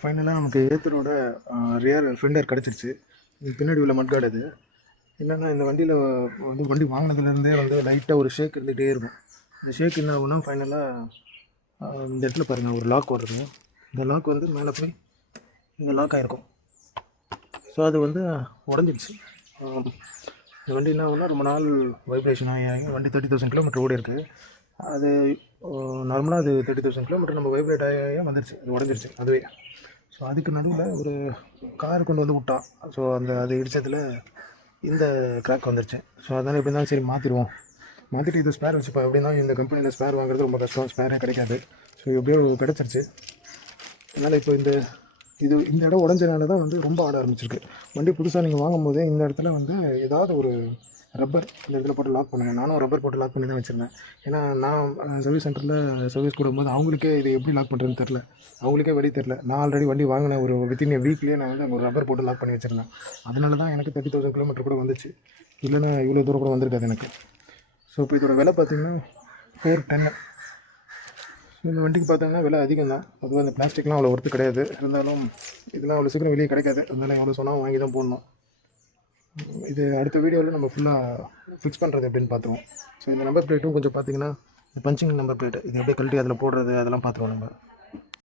ஃபைனலாக நமக்கு ஏத்தரோட rear fender கிடச்சிருச்சு. இது பின்னாடி உள்ள மட்கார்டு அது. என்னென்னா இந்த வண்டியில் வந்து வண்டி வாங்கினதுலேருந்தே வந்து லைட்டாக ஒரு ஷேக் இருந்துகிட்டே இருக்கும். இந்த ஷேக் என்ன ஆகுனா ஃபைனலாக இந்த இடத்துல பாருங்கள் ஒரு லாக் வருது. இந்த லாக் வந்து மேலே போய் இங்கே லாக் ஆகிருக்கும். ஸோ அது வந்து உடஞ்சிடுச்சு. இந்த வண்டி என்ன ஆகுனா ரொம்ப நாள் வைப்ரேஷன் ஆகி வண்டி 30,000 கிலோமீட்டர் ஓடி இருக்குது. அது நார்மலாக அது 30,000 கிலோமீட்டர் நம்ம வைப்ரேட் ஆகி வந்துருச்சு, அது உடஞ்சிருச்சு அதுவே. ஸோ அதுக்கு நடுவில் ஒரு கார் கொண்டு வந்து விட்டான். ஸோ அது இடித்ததில் இந்த கிராக் வந்துருச்சு. ஸோ அதனால் எப்படி இருந்தாலும் சரி மாற்றிட்டு இது ஸ்பேர் வச்சுப்பா. எப்படின்னா இந்த கம்பெனியில் ஸ்பேர் வாங்குறது ரொம்ப கஷ்டம், ஸ்பேரே கிடைக்காது. ஸோ எப்படியோ கிடச்சிருச்சு. அதனால் இப்போ இந்த இடம் உடஞ்சனால தான் வந்து ரொம்ப ஆட ஆரம்பிச்சிருக்கு. வண்டி புதுசாக நீங்கள் வாங்கும் போதே இந்த இடத்துல வந்து ஏதாவது ஒரு ரப்பர் இந்த இடத்துல போட்டு லாக் பண்ணுங்கள். நானும் ரப்பர் போட்டு லாக் பண்ணி தான் வச்சுருந்தேன். ஏன்னா நான் சர்வீஸ் சென்டரில் சர்வீஸ் கொடுக்கும்போது அவங்களுக்கே இது எப்படி லாக் பண்ணுறதுன்னு தெரில, அவங்களுக்கே வழி தெரில. நான் ஆல்ரெடி வண்டி வாங்கினேன் ஒரு வித்தின் வீக்லேயே நான் வந்து அங்கே ஒரு ரப்பர் போட்டு லாக் பண்ணி வச்சுருந்தேன். அதனால தான் எனக்கு 30,000 கிலோமீட்டர் கூட வந்துச்சு. இல்லைன்னா இவ்வளோ தூரம் கூட வந்திருக்காது எனக்கு. ஸோ இப்போ இதோட விலை பார்த்திங்கன்னா 410. இந்த வண்டிக்கு பார்த்தீங்கன்னா விலை அதிகம் தான். அதுவும் அந்த பிளாஸ்டிக்லாம் அவ்வளோ ஒர்த்து கிடையாது. இருந்தாலும் இதெல்லாம் அவ்வளோ சீக்கிரம் வெளியே கிடைக்காது. அதனால எவ்வளோ சொன்னால் வாங்கி தான் போடணும். இது அடுத்த வீடியோவில் நம்ம ஃபுல்லாக ஃபிக்ஸ் பண்ணுறது எப்படின்னு பார்த்துருவோம். ஸோ இந்த நம்பர் பிளேட்டும் கொஞ்சம் பார்த்தீங்கன்னா இந்த பஞ்சிங் நம்பர் பிளேட்டு இது அப்படியே கழட்டி அதில் போடுறது அதெல்லாம் பார்த்துருவோம் நம்ம.